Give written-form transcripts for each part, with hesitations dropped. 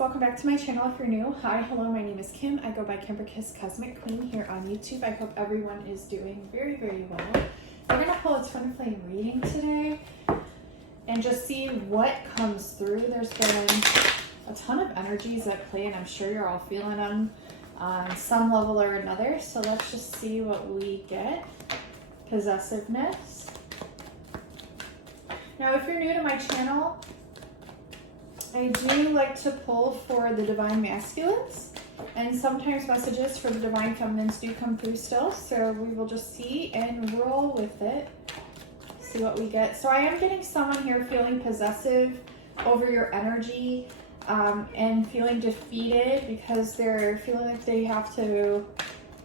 welcome back to my channel if you're new. Hi, hello, my name is Kim. I go by Kimberkiss Cosmic Queen here on YouTube. I hope everyone is doing very, very well. We're going to pull a Twin Flame reading today and just see what comes through. There's been a ton of energies at play, and I'm sure you're all feeling them on some level or another. So let's just see what we get. Possessiveness. Now, if you're new to my channel, I do like to pull for the Divine Masculines, and sometimes messages for the Divine Feminines do come through still, so we will just see and roll with it, see what we get. So I am getting someone here feeling possessive over your energy and feeling defeated because they're feeling like they have to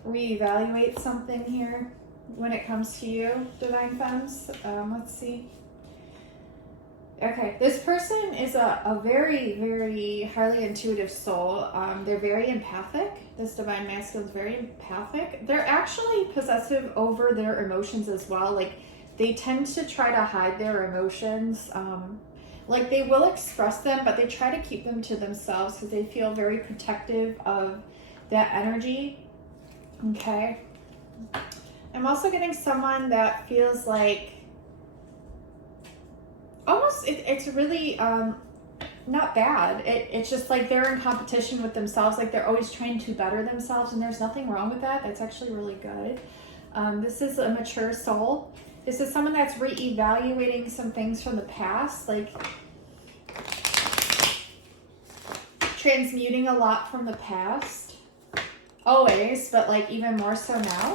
reevaluate something here when it comes to you, Divine Femmes. Let's see. Okay, this person is a very, very highly intuitive soul. They're very empathic. This Divine Masculine is very empathic. They're actually possessive over their emotions as well. Like, they tend to try to hide their emotions. Like, they will express them, but they try to keep them to themselves because they feel very protective of that energy. Okay. I'm also getting someone that feels like almost it's really not bad. It's just like they're in competition with themselves, like they're always trying to better themselves, and there's nothing wrong with that. That's actually really good. This is a mature soul. This is someone that's reevaluating some things from the past, like transmuting a lot from the past always, but like even more so now,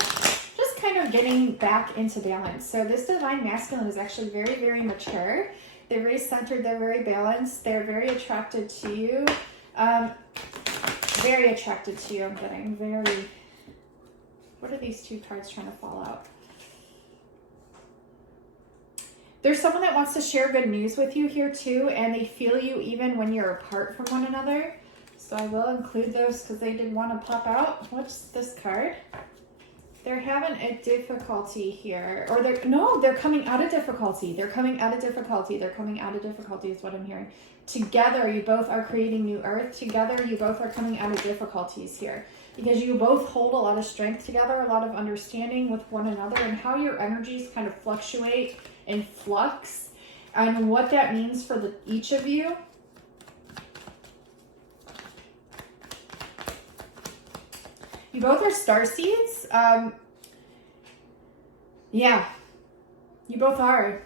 just kind of getting back into balance. So this Divine Masculine is actually very, very mature. They're very centered. They're very balanced. They're very attracted to you. Very attracted to you. I'm getting very... What are these two cards trying to fall out? There's someone that wants to share good news with you here too, and they feel you even when you're apart from one another. So I will include those because they did want to pop out. What's this card? They're having a difficulty here, or they're coming out of difficulty. They're coming out of difficulty. They're coming out of difficulty is what I'm hearing. Together, you both are creating new earth. Together, you both are coming out of difficulties here because you both hold a lot of strength together, a lot of understanding with one another, and how your energies kind of fluctuate and flux, and what that means for each of you. You both are starseeds. Yeah, you both are.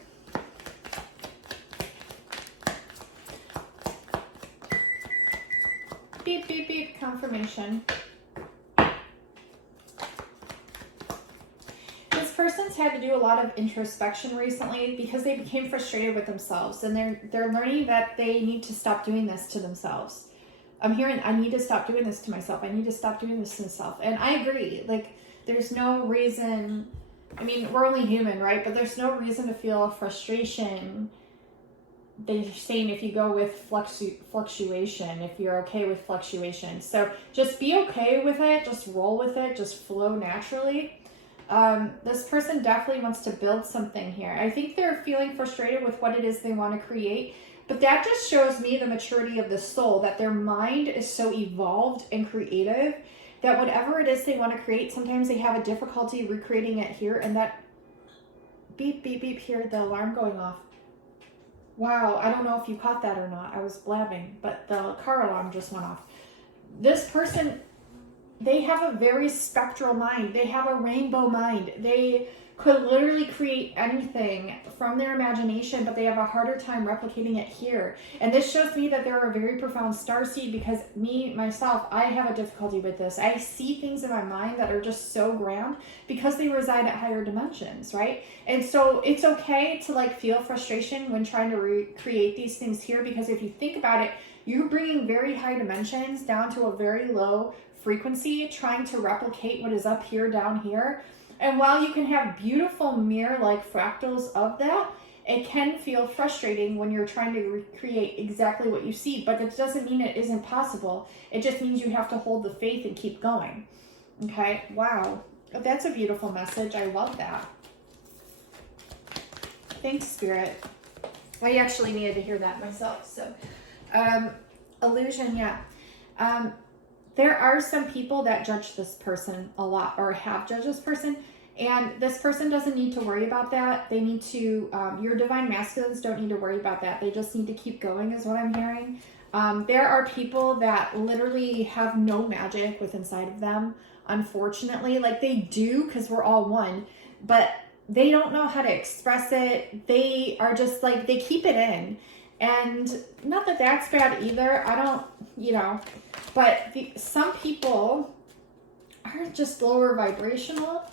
Beep, beep, beep, confirmation. This person's had to do a lot of introspection recently because they became frustrated with themselves, and they're learning that they need to stop doing this to themselves. I'm hearing, I need to stop doing this to myself. I need to stop doing this to myself. And I agree. Like, there's no reason. I mean, we're only human, right? But there's no reason to feel frustration. They're saying if you go with fluctuation, if you're okay with fluctuation. So just be okay with it. Just roll with it. Just flow naturally. This person definitely wants to build something here. I think they're feeling frustrated with what it is they want to create. But that just shows me the maturity of the soul, that their mind is so evolved and creative that whatever it is they want to create, sometimes they have a difficulty recreating it here. And that beep, beep, beep here, the alarm going off. Wow, I don't know if you caught that or not. I was blabbing, but the car alarm just went off. This person, they have a very spectral mind. They have a rainbow mind. They could literally create anything from their imagination, but they have a harder time replicating it here. And this shows me that they're a very profound starseed, because myself, I have a difficulty with this. I see things in my mind that are just so grand because they reside at higher dimensions, right? And so it's okay to like feel frustration when trying to recreate these things here, because if you think about it, you're bringing very high dimensions down to a very low frequency, trying to replicate what is up here, down here. And while you can have beautiful mirror-like fractals of that, it can feel frustrating when you're trying to recreate exactly what you see. But it doesn't mean it isn't possible. It just means you have to hold the faith and keep going. Okay? Wow. That's a beautiful message. I love that. Thanks, Spirit. I actually needed to hear that myself. So, Illusion, yeah. There are some people that judge this person a lot, or have judged this person, and this person doesn't need to worry about that. They need to, your divine masculines don't need to worry about that. They just need to keep going, is what I'm hearing. There are people that literally have no magic within inside of them, unfortunately. Like, they do, because we're all one, but they don't know how to express it. They are just like, they keep it in. And not that that's bad either. I don't, but some people are just lower vibrational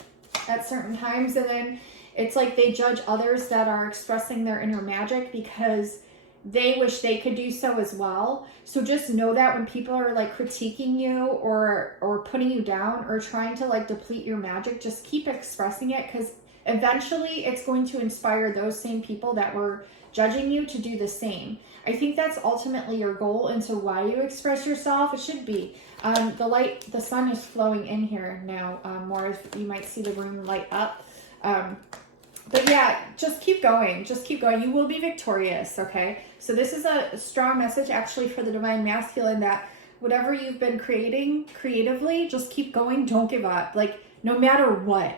at certain times. And then it's like they judge others that are expressing their inner magic because they wish they could do so as well. So just know that when people are like critiquing you or putting you down or trying to like deplete your magic, just keep expressing it, because eventually it's going to inspire those same people that were judging you to do the same. I think that's ultimately your goal into why you express yourself. It should be. The sun is flowing in here now more. You might see the room light up. But yeah, just keep going. Just keep going. You will be victorious, okay? So this is a strong message actually for the divine masculine, that whatever you've been creating creatively, just keep going. Don't give up. Like, no matter what,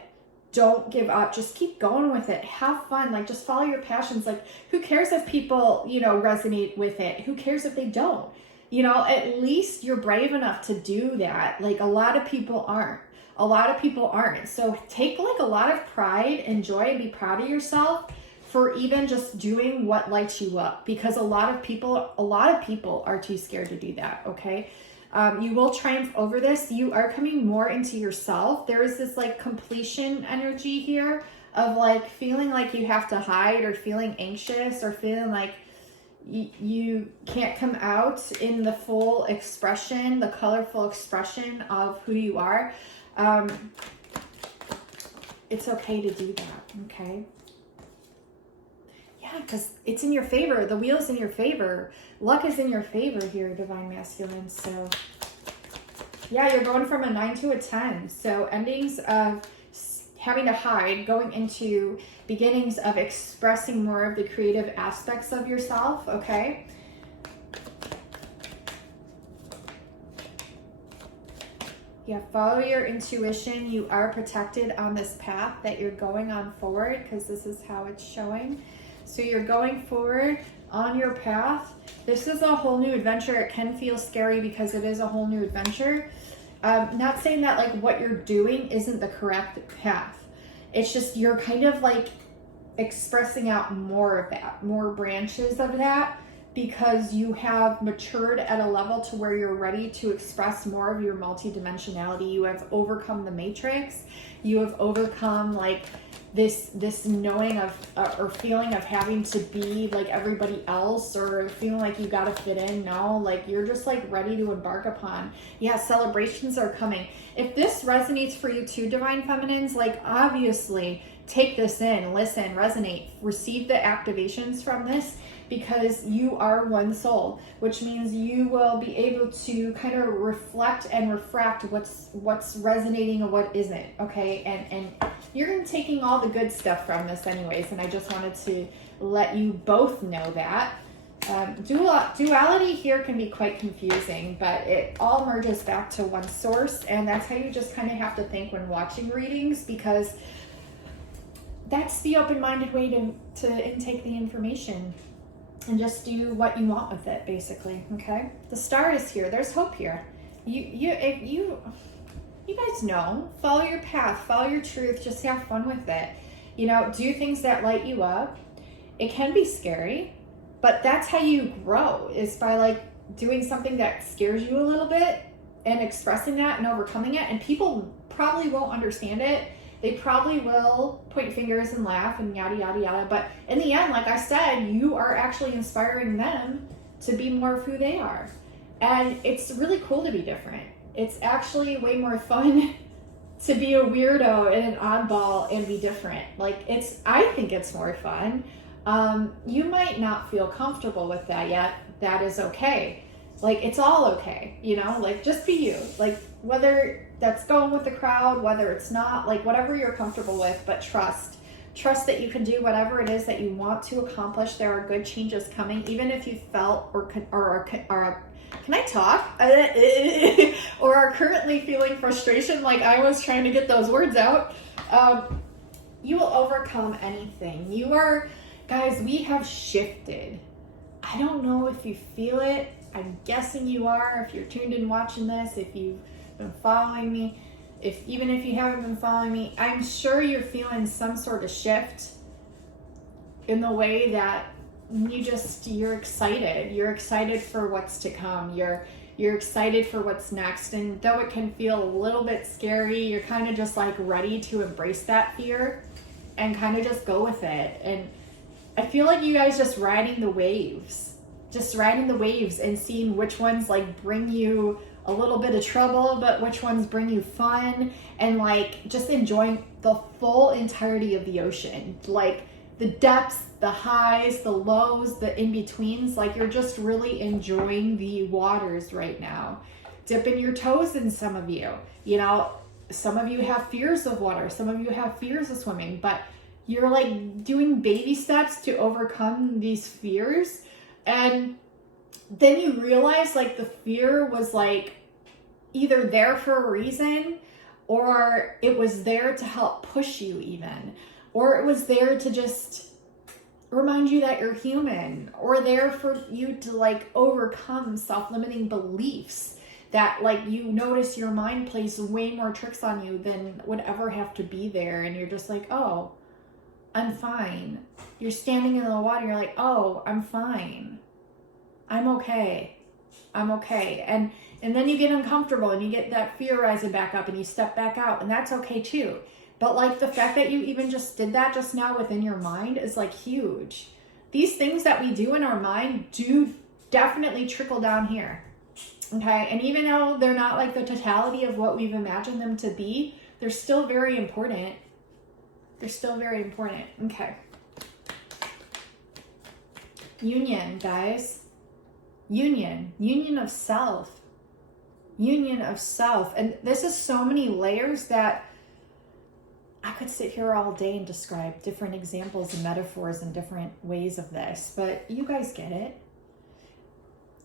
don't give up. Just keep going with it. Have fun. Like, just follow your passions. Like, who cares if people, resonate with it? Who cares if they don't? At least you're brave enough to do that. Like, a lot of people aren't. So take like a lot of pride and joy and be proud of yourself for even just doing what lights you up, because a lot of people are too scared to do that. Okay. You will triumph over this. You are coming more into yourself. There is this like completion energy here of like feeling like you have to hide, or feeling anxious, or feeling like you can't come out in the full expression, the colorful expression of who you are. It's okay to do that. Okay. Yeah, because it's in your favor. The wheel's in your favor. Luck is in your favor here, divine masculine. So yeah, you're going from a 9 to a 10. So endings of having to hide, going into beginnings of expressing more of the creative aspects of yourself. Okay. Yeah, follow your intuition. You are protected on this path that you're going on forward, because this is how it's showing. So you're going forward on your path. This is a whole new adventure. It can feel scary because it is a whole new adventure. Not saying that like what you're doing isn't the correct path. It's just you're kind of like expressing out more of that, more branches of that, because you have matured at a level to where you're ready to express more of your multidimensionality. You have overcome the matrix. You have overcome like this knowing of or feeling of having to be like everybody else, or feeling like you got to fit in. No, like you're just like ready to embark upon. Yeah, celebrations are coming. If this resonates for you too, divine feminines, like obviously take this in, listen, resonate, receive the activations from this, because you are one soul, which means you will be able to kind of reflect and refract what's resonating and what isn't. Okay, and you're taking all the good stuff from this anyways, and I just wanted to let you both know that. Duality here can be quite confusing, but it all merges back to one source, and that's how you just kind of have to think when watching readings, because that's the open-minded way to intake the information and just do what you want with it, basically. Okay, the star is here. There's hope here. You guys know, follow your path, follow your truth, just have fun with it. Do things that light you up. It can be scary, but that's how you grow, is by like doing something that scares you a little bit and expressing that and overcoming it. And people probably won't understand it. They probably will point fingers and laugh and yada, yada, yada. But in the end, like I said, you are actually inspiring them to be more of who they are. And it's really cool to be different. It's actually way more fun to be a weirdo and an oddball and be different. Like I think it's more fun. You might not feel comfortable with that yet. That is okay. Like, it's all okay, like just be you. Like, whether that's going with the crowd, whether it's not, like whatever you're comfortable with, but trust Trust that you can do whatever it is that you want to accomplish. There are good changes coming, even if you felt can I talk? Or are currently feeling frustration like I was trying to get those words out. You will overcome anything. You are, guys, we have shifted. I don't know if you feel it. I'm guessing you are if you're tuned in watching this, if you've been following me. Even if you haven't been following me, I'm sure you're feeling some sort of shift in the way that you're excited. You're excited for what's to come. You're excited for what's next. And though it can feel a little bit scary, you're kind of just like ready to embrace that fear and kind of just go with it. And I feel like you guys just riding the waves and seeing which ones like bring you a little bit of trouble, but which ones bring you fun, and like just enjoying the full entirety of the ocean, like the depths, the highs, the lows, the in-betweens. Like you're just really enjoying the waters right now, dipping your toes in. Some of you, some of you have fears of water, some of you have fears of swimming, but you're like doing baby steps to overcome these fears. And then you realize like the fear was like either there for a reason, or it was there to help push you even, or it was there to just remind you that you're human, or there for you to like overcome self-limiting beliefs that like you notice your mind plays way more tricks on you than would ever have to be there. And you're just like, oh, I'm fine. You're standing in the water, you're like, oh, I'm fine. I'm okay. And then you get uncomfortable and you get that fear rising back up and you step back out, and that's okay too. But like the fact that you even just did that just now within your mind is like huge. These things that we do in our mind do definitely trickle down here. Okay. And even though they're not like the totality of what we've imagined them to be, they're still very important. Okay. Union, guys. Union of self. And this is so many layers that I could sit here all day and describe different examples and metaphors and different ways of this, but you guys get it.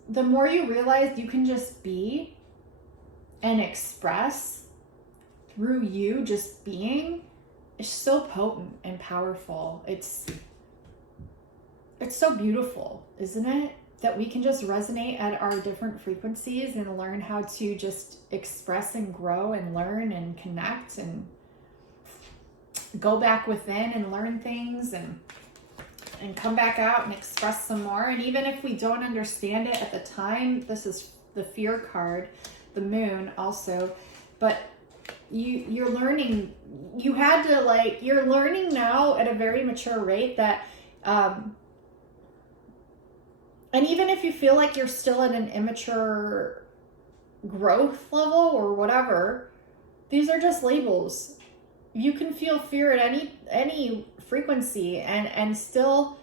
The more you realize you can just be and express through you just being, it's so potent and powerful. It's so beautiful, isn't it? That we can just resonate at our different frequencies and learn how to just express and grow and learn and connect and go back within and learn things and come back out and express some more. And even if we don't understand it at the time, this is the fear card, the moon also, but you're learning, you're learning now at a very mature rate that, and even if you feel like you're still at an immature growth level or whatever, these are just labels. You can feel fear at any frequency and still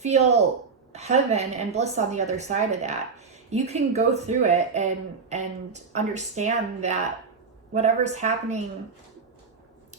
feel heaven and bliss on the other side of that. You can go through it and understand that whatever's happening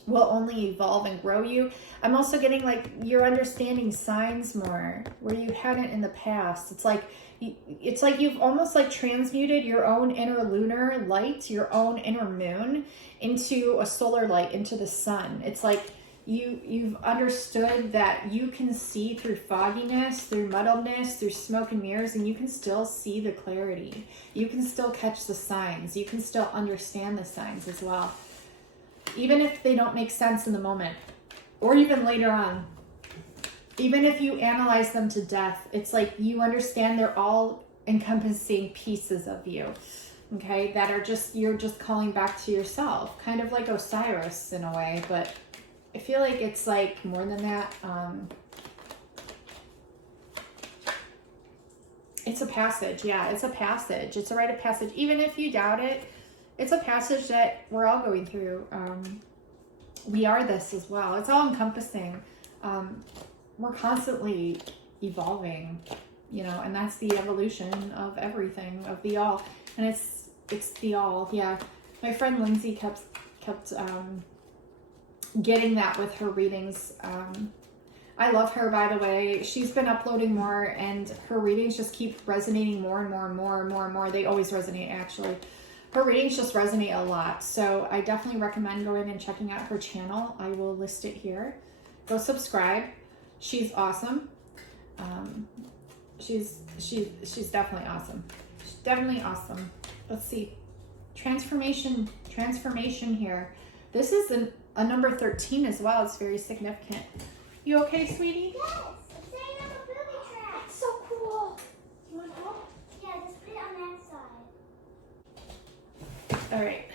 will only evolve and grow you. I'm also getting like you're understanding signs more where you hadn't in the past. It's like you've almost like transmuted your own inner lunar light, your own inner moon into a solar light, into the sun. It's like you've understood that you can see through fogginess, through muddledness, through smoke and mirrors, and you can still see the clarity. You can still catch the signs. You can still understand the signs as well, even if they don't make sense in the moment or even later on. Even if you analyze them to death, it's like you understand they're all encompassing pieces of you, okay, that are you're just calling back to yourself, kind of like Osiris in a way, but I feel like it's like more than that. It's a passage. Yeah, it's a passage. It's a rite of passage. Even if you doubt it, it's a passage that we're all going through. We are this as well. It's all encompassing. We're constantly evolving, and that's the evolution of everything, of the all. And it's the all. Yeah. My friend Lindsay kept getting that with her readings. I love her, by the way. She's been uploading more, and her readings just keep resonating more and more and more and more and more. They always resonate, actually. Her readings just resonate a lot. So I definitely recommend going and checking out her channel. I will list it here. Go subscribe. She's awesome. She's definitely awesome. She's definitely awesome. Let's see. Transformation here. This is a number 13 as well. It's very significant. You okay, sweetie? Yes, I'm setting up a booby trap. That's so cool. You want help? Yeah, just put it on that side. All right.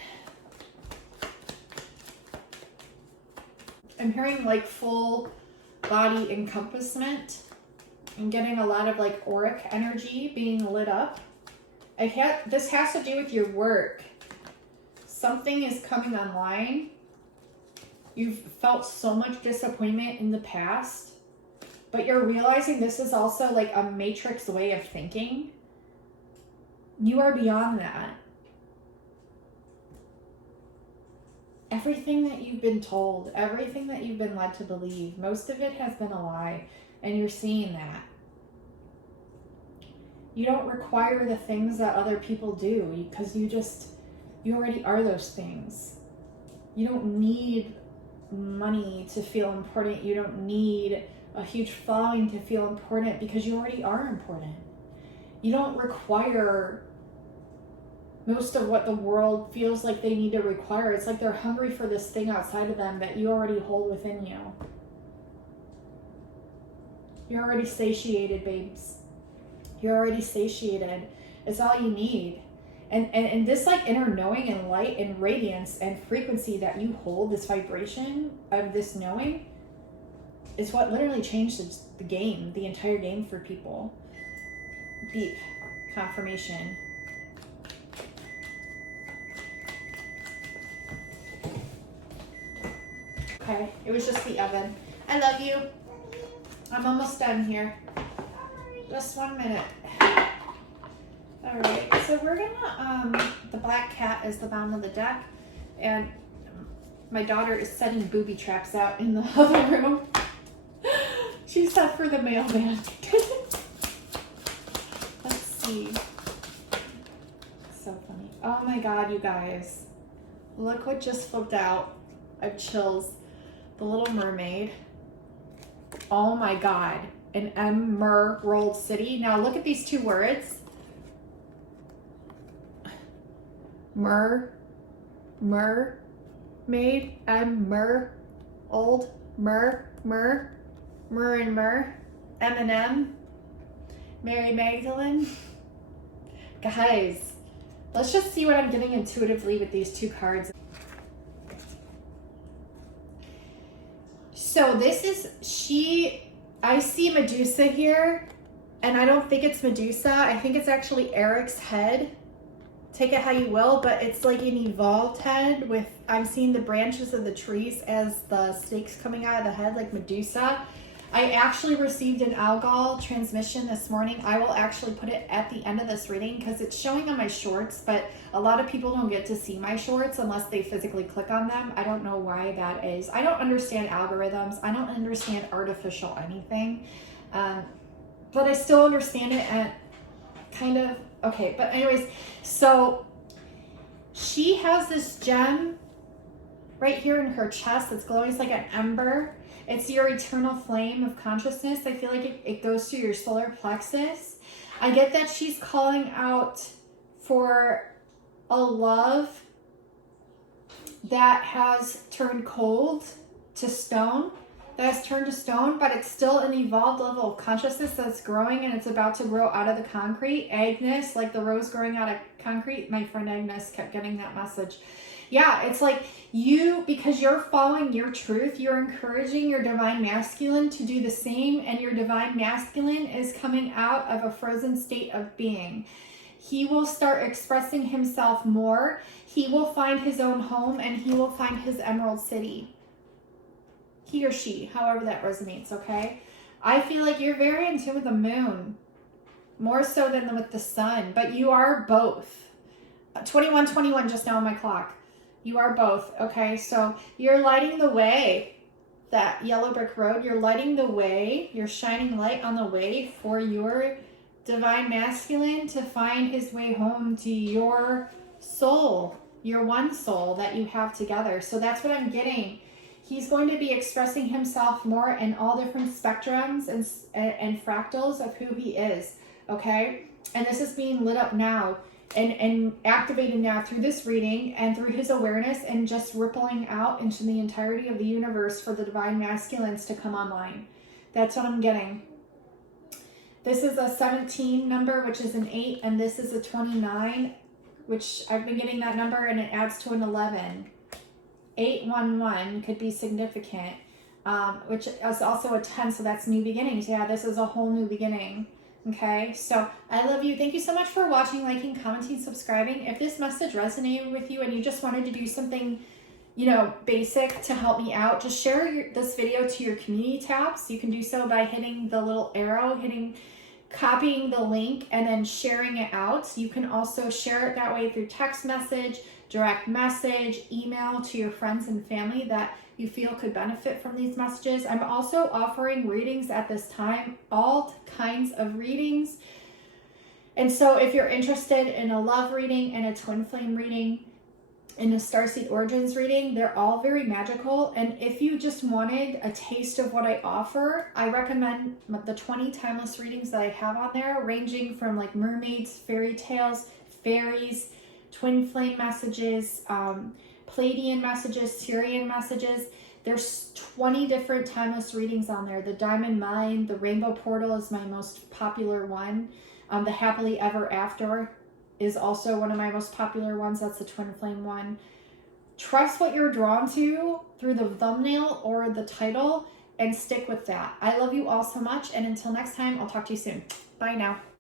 I'm hearing like full body encompassment. I'm getting a lot of like auric energy being lit up. This has to do with your work. Something is coming online. You've felt so much disappointment in the past, but you're realizing this is also like a matrix way of thinking. You are beyond that. Everything that you've been told, everything that you've been led to believe, most of it has been a lie, and you're seeing that. You don't require the things that other people do because you already are those things. You don't need money to feel important. You don't need a huge following to feel important because you already are important. You don't require most of what the world feels like they need to require. It's like they're hungry for this thing outside of them that you already hold within you. You're already satiated, babes. You're already satiated. It's all you need. And this like inner knowing and light and radiance and frequency that you hold, this vibration of this knowing, is what literally changed the game, the entire game for people. Deep confirmation. Okay, it was just the oven. I love you. I'm almost done here. Just 1 minute. All right, so we're gonna, the black cat is the bottom of the deck, and my daughter is setting booby traps out in the other room. She's set for the mailman. Let's see. So funny. Oh my God, you guys. Look what just flipped out. I have chills. The Little Mermaid. Oh my God. An emerald city. Now look at these two words. Mermaid, Eminem, Mary Magdalene. Guys, let's just see what I'm getting intuitively with these two cards. So this is I see Medusa here, and I don't think it's Medusa. I think it's actually Eric's head. Take it how you will, but it's like an evolved head with, I'm seeing the branches of the trees as the snakes coming out of the head like Medusa. I actually received an algal transmission this morning. I will actually put it at the end of this reading because it's showing on my shorts, but a lot of people don't get to see my shorts unless they physically click on them. I don't know why that is. I don't understand algorithms. I don't understand artificial anything, but I still understand it and kind of, okay. But anyways, so she has this gem right here in her chest that's glowing. It's like an ember. It's your eternal flame of consciousness. I feel like it goes to your solar plexus. I get that she's calling out for a love that has turned cold to stone, but it's still an evolved level of consciousness that's growing, and it's about to grow out of the concrete. Agnes, like the rose growing out of concrete. My friend Agnes kept getting that message. Yeah, it's like because you're following your truth, you're encouraging your divine masculine to do the same, and your divine masculine is coming out of a frozen state of being. He will start expressing himself more. He will find his own home, and he will find his emerald city. He or she, however that resonates, okay? I feel like you're very in tune with the moon, more so than with the sun, but you are both. 21:21 just now on my clock. You are both. Okay, so you're lighting the way. That yellow brick road, you're lighting the way. You're shining light on the way for your divine masculine to find his way home to your soul, your one soul that you have together. So that's what I'm getting. He's going to be expressing himself more in all different spectrums and fractals of who he is. Okay, and this is being lit up now and activated now through this reading and through his awareness, and just rippling out into the entirety of the universe for the divine masculines to come online. That's what I'm getting. This is a 17 number, which is an 8, and this is a 29, which I've been getting that number, and it adds to an 11. 811 could be significant, which is also a 10, so that's new beginnings. Yeah, this is a whole new beginning. Okay, so I love you. Thank you so much for watching, liking, commenting, subscribing. If this message resonated with you and you just wanted to do something, you know, basic to help me out, just share this video to your community tabs. You can do so by hitting the little arrow, copying the link, and then sharing it out. You can also share it that way through text message, direct message, email to your friends and family that you feel could benefit from these messages. I'm also offering readings at this time, all kinds of readings. And so if you're interested in a love reading and a twin flame reading and a starseed origins reading, they're all very magical. And if you just wanted a taste of what I offer, I recommend the 20 timeless readings that I have on there, ranging from like mermaids, fairy tales, fairies, twin flame messages, Pleiadian messages, Sirian messages. There's 20 different timeless readings on there. The Diamond Mine, the Rainbow Portal is my most popular one. The Happily Ever After is also one of my most popular ones. That's the twin flame one. Trust what you're drawn to through the thumbnail or the title and stick with that. I love you all so much, and until next time, I'll talk to you soon. Bye now.